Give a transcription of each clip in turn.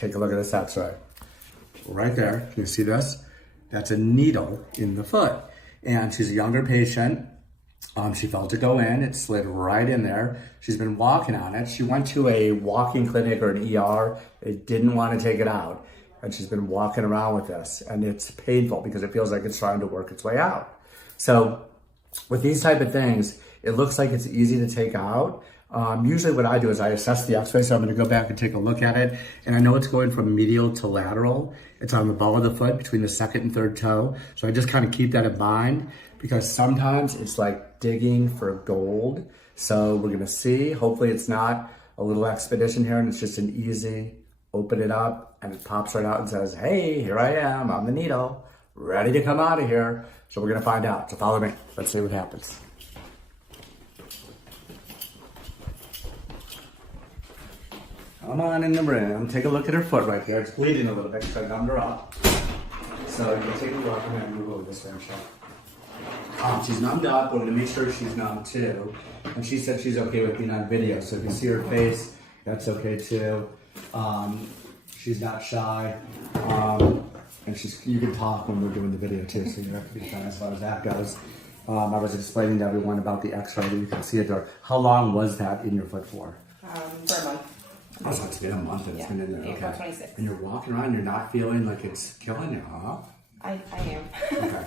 take a look at this x-ray. Right there, can you see this? That's a needle in the foot. And she's a younger patient. She felt it go in, it slid right in there. She's been walking on it. She went to a walking clinic or an ER. They didn't want to take it out. And she's been walking around with this. And it's painful because it feels like it's trying to work its way out. So with these type of things, it looks like it's easy to take out. Usually what I do is I assess the x-ray, so I'm gonna go back and take a look at it. And I know it's going from medial to lateral. It's on the ball of the foot between the second and third toe. So I just kind of keep that in mind because sometimes it's like digging for gold. So we're gonna see, hopefully it's not a little expedition here and it's just an easy, open it up and it pops right out and says, hey, here I am, I'm the needle, ready to come out of here. So we're gonna find out, so follow me, let's see what happens. Come on in the room, take a look at her foot right there. It's bleeding a little bit because I numbed her up. So you can take a look, I'm gonna move over this way and show. She's numbed up, we're gonna make sure she's numb too. And she said she's okay with being on video, so if you see her face, that's okay too. She's not shy. And you can talk when we're doing the video too, so you don't have to be shy as far as that goes. I was explaining to everyone about the x-ray that you can see it there. How long was that in your foot for? For a month. Oh, so it's been a month that it's been in there. April 26th. And you're walking around, you're not feeling like it's killing you, huh? I am. Okay.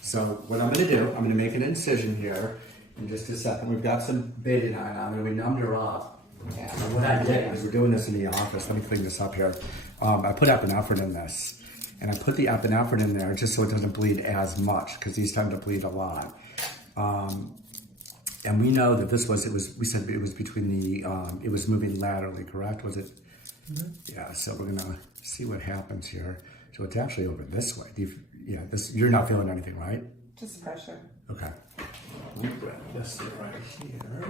So what I'm gonna do, I'm gonna make an incision here in just a second. We've got some betadine on there. We numbed her up. Yeah. And what I did is we're doing this in the office. Let me clean this up here. I put epinephrine in this. And I put the epinephrine in there just so it doesn't bleed as much because these tend to bleed a lot. And we know that we said it was between the, it was moving laterally, correct? Was it? Mm-hmm. Yeah, so we're gonna see what happens here. So it's actually over this way. You're not feeling anything, right? Just pressure. Okay. We'll grab this right here.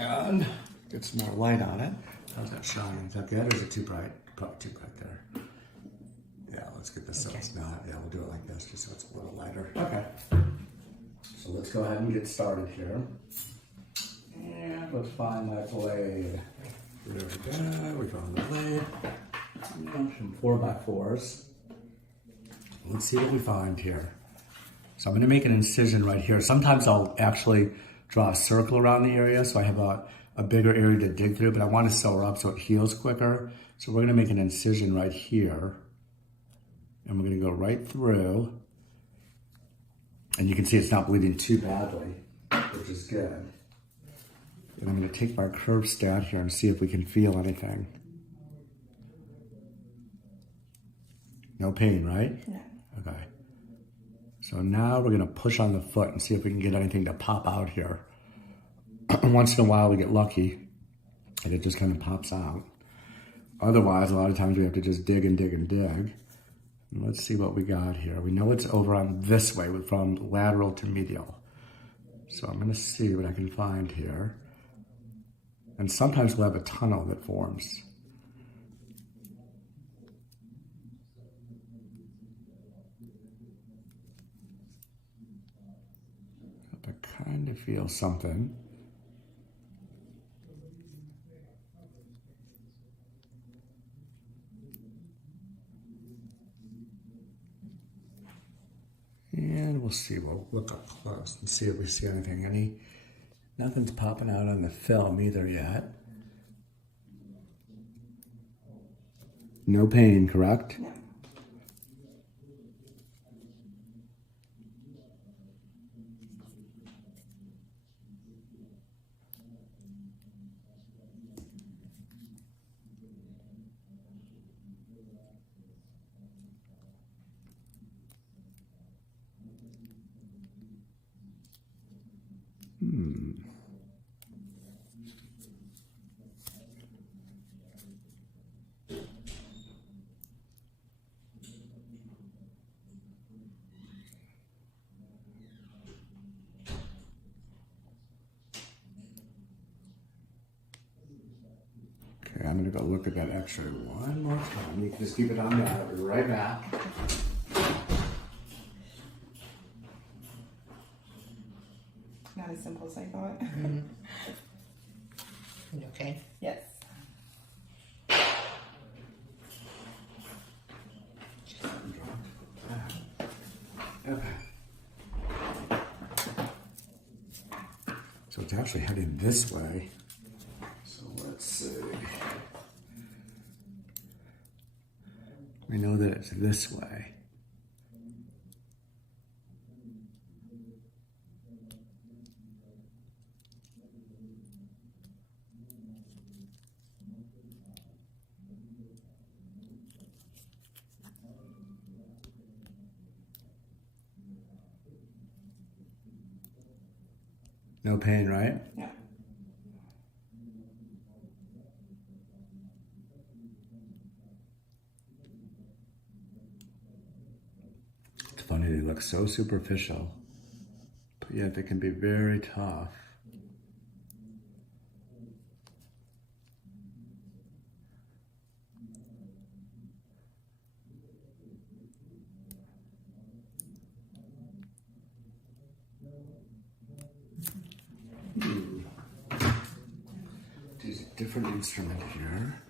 And get some more light on it. How's that shining? Is that good or is it too bright? Probably too bright there. Yeah, let's get this so it's not. Yeah, we'll do it like this just so it's a little lighter. Okay. So let's go ahead and get started here. And let's find that blade. There we go. We found the blade. Some 4x4s. Let's see what we find here. So I'm going to make an incision right here. Sometimes I'll actually draw a circle around the area so I have a bigger area to dig through, but I want to sew her up so it heals quicker. So we're going to make an incision right here. And we're going to go right through. And you can see it's not bleeding too badly, which is good. And I'm going to take my curved stat here and see if we can feel anything. No pain, right? No. Okay. So now we're going to push on the foot and see if we can get anything to pop out here. Once in a while we get lucky and it just kind of pops out. Otherwise, a lot of times we have to just dig and dig and dig. And let's see what we got here. We know it's over on this way from lateral to medial. So I'm going to see what I can find here. And sometimes we'll have a tunnel that forms. I kind of feel something. And we'll see, we'll look up close and see if we see anything. Nothing's popping out on the film either yet. No pain, correct? No. Okay, I'm going to go look at that x-ray one more time. You can just keep it on there. I'll be right back. Not as simple as I thought. You okay? Yes. Okay. So it's actually heading this way. So let's see. We know that it's this way. No pain, right? Yeah. It's funny, they look so superficial, but yet they can be very tough. Use a different instrument here.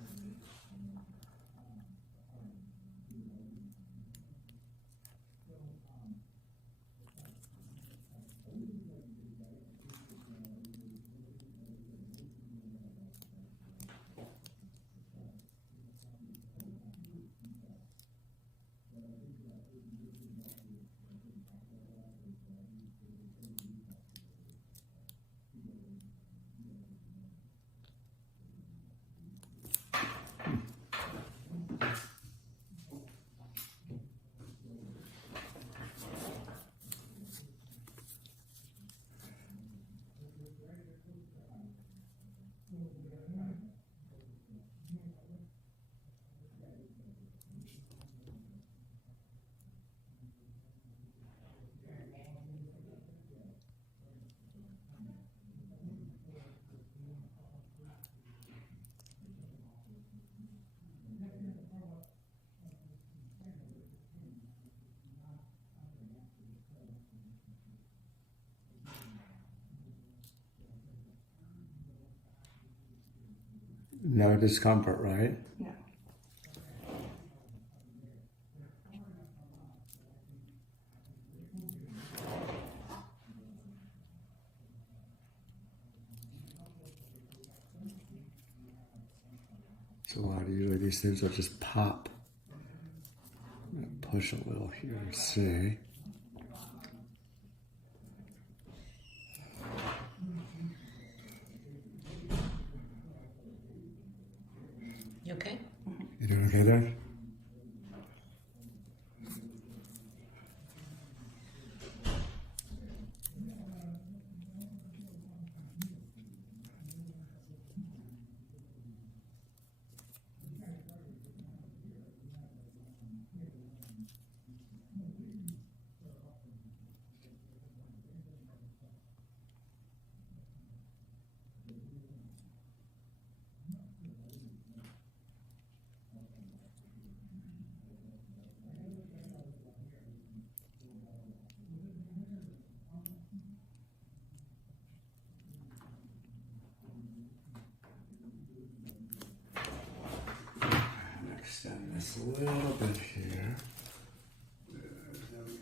No discomfort, right? Yeah. So a lot of usually these things will just pop. I'm gonna push a little here and see. You okay? You doing okay there? Extend this a little bit here. There we go.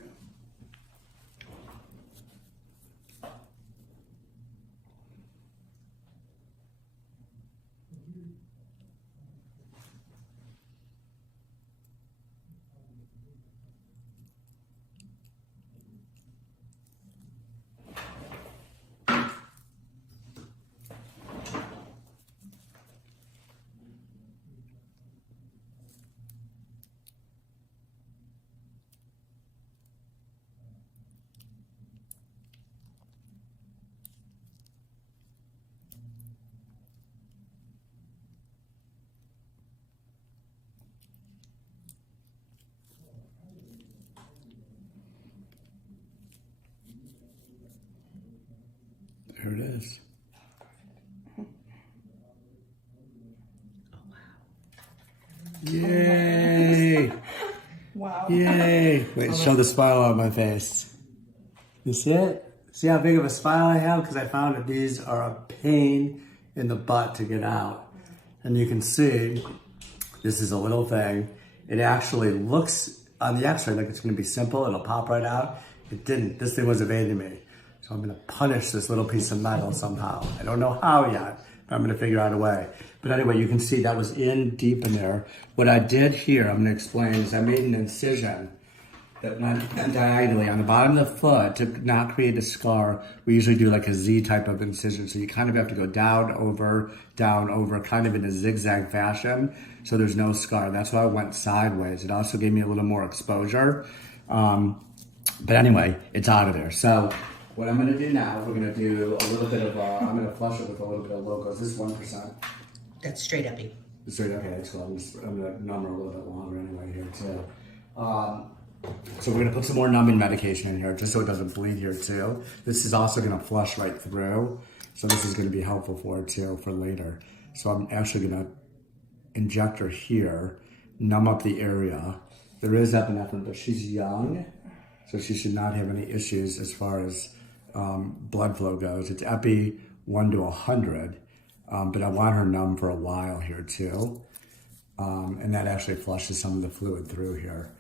There it is. Yay! Wow. Yay! Wait, show the smile on my face. You see it? See how big of a smile I have? Because I found that these are a pain in the butt to get out. And you can see, this is a little thing. It actually looks, on the x-ray, like it's going to be simple. It'll pop right out. It didn't. This thing was evading me. So I'm going to punish this little piece of metal somehow. I don't know how yet, but I'm going to figure out a way. But anyway, you can see that was in deep in there. What I did here, I'm going to explain, is I made an incision that went diagonally on the bottom of the foot to not create a scar. We usually do like a Z type of incision. So you kind of have to go down, over, kind of in a zigzag fashion. So there's no scar. That's why I went sideways. It also gave me a little more exposure. But anyway, it's out of there. So what I'm going to do now, we're going to do a little bit of, I'm going to flush it with a little bit of locos. This is 1%. That's straight uppy. Straight, okay, that's cool. I'm going to number a little bit longer anyway here too. So we're going to put some more numbing medication in here just so it doesn't bleed here too. This is also going to flush right through. So this is going to be helpful for it too for later. So I'm actually going to inject her here, numb up the area. There is epinephrine, but she's young, so she should not have any issues as far as blood flow goes. It's epi 1 to 100, but I want her numb for a while here too. And that actually flushes some of the fluid through here.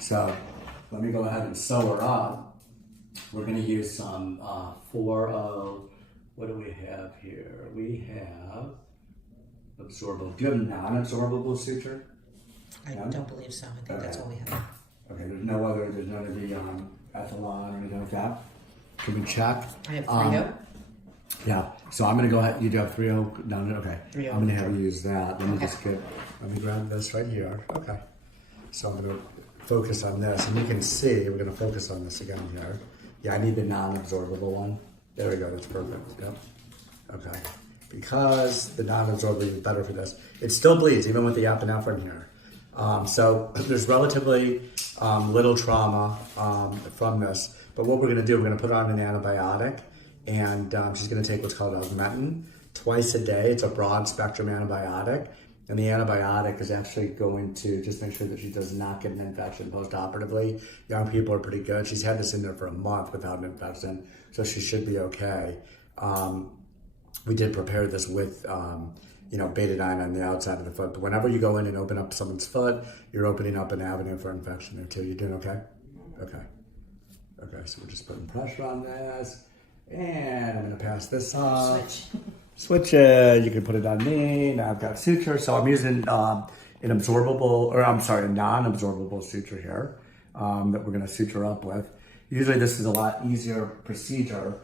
So let me go ahead and sew her up. We're going to use some 4O. What do we have here? We have absorbable. Do you have non-absorbable suture? I don't believe so. I think that's all we have. Okay, there's none of the ethanol or anything like that. Can we check? I have 3O. Yeah, so I'm going to go ahead. You do have 3O? No, okay. 3O. I'm going to have you use that. Let me grab this right here. Okay. So I'm going to focus on this. And you can see, we're going to focus on this again here. Yeah, I need the non-absorbable one. There we go. That's perfect. Yep. Okay. Because the non-absorbable is better for this. It still bleeds, even with the epinephrine here. So there's relatively little trauma from this. But what we're going to do, we're going to put on an antibiotic. And she's going to take what's called augmentin twice a day. It's a broad spectrum antibiotic. And the antibiotic is actually going to just make sure that she does not get an infection post-operatively. Young people are pretty good. She's had this in there for a month without an infection, so she should be okay. We did prepare this with, betadine on the outside of the foot. But whenever you go in and open up someone's foot, you're opening up an avenue for infection there too. You doing okay? Okay. Okay, so we're just putting pressure on this. And I'm going to pass this on. Switch it. You can put it on me. Now I've got suture. So I'm using a non-absorbable suture here that we're going to suture up with. Usually this is a lot easier procedure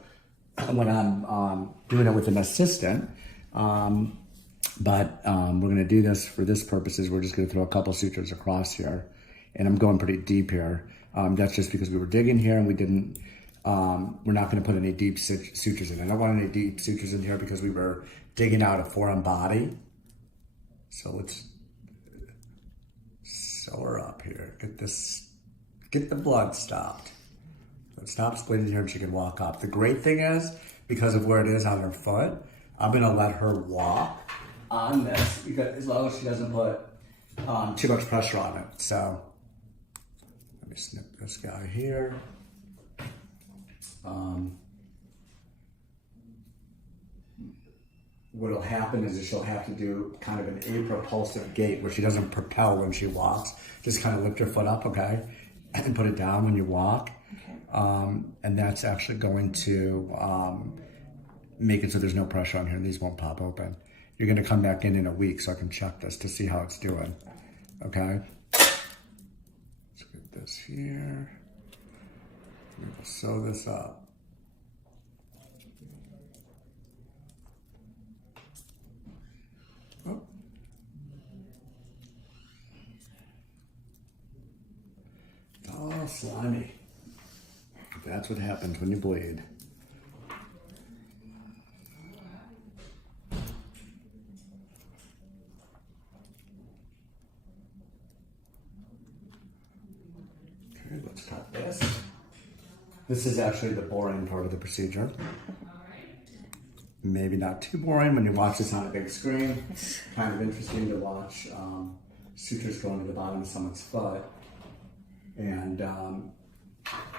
when I'm doing it with an assistant. But we're going to do this for this purposes. We're just going to throw a couple sutures across here. And I'm going pretty deep here. That's just because we were digging here and we didn't... we're not going to put any deep sutures in. I don't want any deep sutures in here because we were digging out a foreign body. So let's sew her up here. Get the blood stopped. Let's stop splitting here and she can walk up. The great thing is, because of where it is on her foot, I'm going to let her walk on this because as long as she doesn't put too much pressure on it. So let me snip this guy here. What'll happen is that she'll have to do kind of an apropulsive gait where she doesn't propel when she walks. Just kind of lift her foot up, okay? And put it down when you walk. Okay. And that's actually going to make it so there's no pressure on here and these won't pop open. You're going to come back in a week so I can check this to see how it's doing. Okay? Let's get this here. I'm going to sew this up. Oh. Oh, slimy. That's what happens when you bleed. Okay, let's cut this. This is actually the boring part of the procedure. Maybe not too boring when you watch this on a big screen. Kind of interesting to watch sutures going to the bottom of someone's foot. And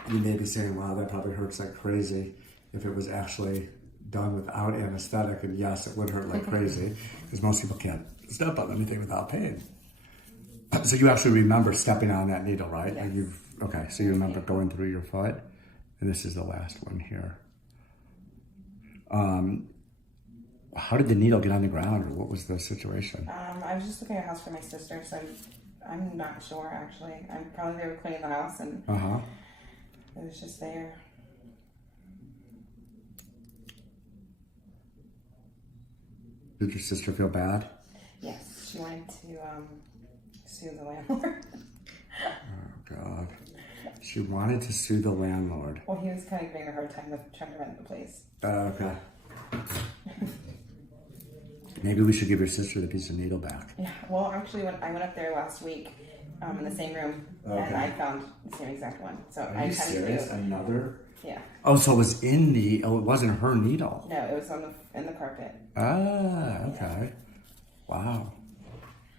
you may be saying, wow, that probably hurts like crazy if it was actually done without anesthetic. And yes, it would hurt like crazy because most people can't step on anything without pain. So you actually remember stepping on that needle, right? Yes. And okay, so you remember going through your foot. And this is the last one here. How did the needle get on the ground, or what was the situation? I was just looking at a house for my sister, so I'm not sure actually. Probably they were cleaning the house and it was just there. Did your sister feel bad? Yes, she wanted to sue the landlord. Oh, God. She wanted to sue the landlord. Well, he was kind of giving her a hard time with trying to rent the place. Okay. Maybe we should give your sister the piece of needle back. Yeah, well, actually, when I went up there last week in the same room, and I found the same exact one. So Are you serious? Another? Yeah. Oh, so it was in the... Oh, it wasn't her needle. No, it was in the carpet. Ah, okay. Wow.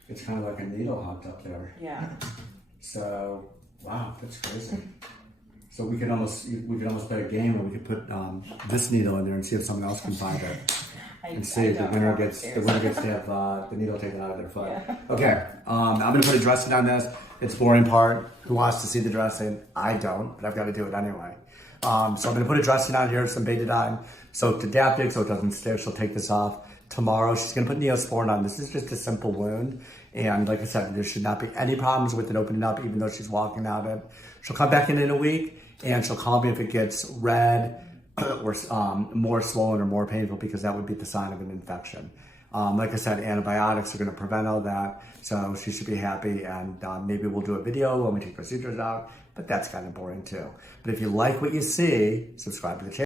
It's kind of like a needle hopped up there. Yeah. So, wow, that's crazy. So we could almost play a game where we could put this needle in there and see if someone else can find it. And see if the winner gets to have the needle taken out of their foot. Yeah. Okay, I'm gonna put a dressing on this. It's the boring part. Who wants to see the dressing? I don't, but I've got to do it anyway. So I'm gonna put a dressing on here, some betadine, soaked adaptic so it doesn't stick. She'll take this off tomorrow. She's gonna put Neosporin on. This is just a simple wound, and like I said, there should not be any problems with it opening up, even though she's walking out it. She'll come back in a week, and she'll call me if it gets red or more swollen or more painful, because that would be the sign of an infection. Like I said, antibiotics are going to prevent all that, so she should be happy, and maybe we'll do a video when we take procedures out, but that's kind of boring too. But if you like what you see, subscribe to the channel.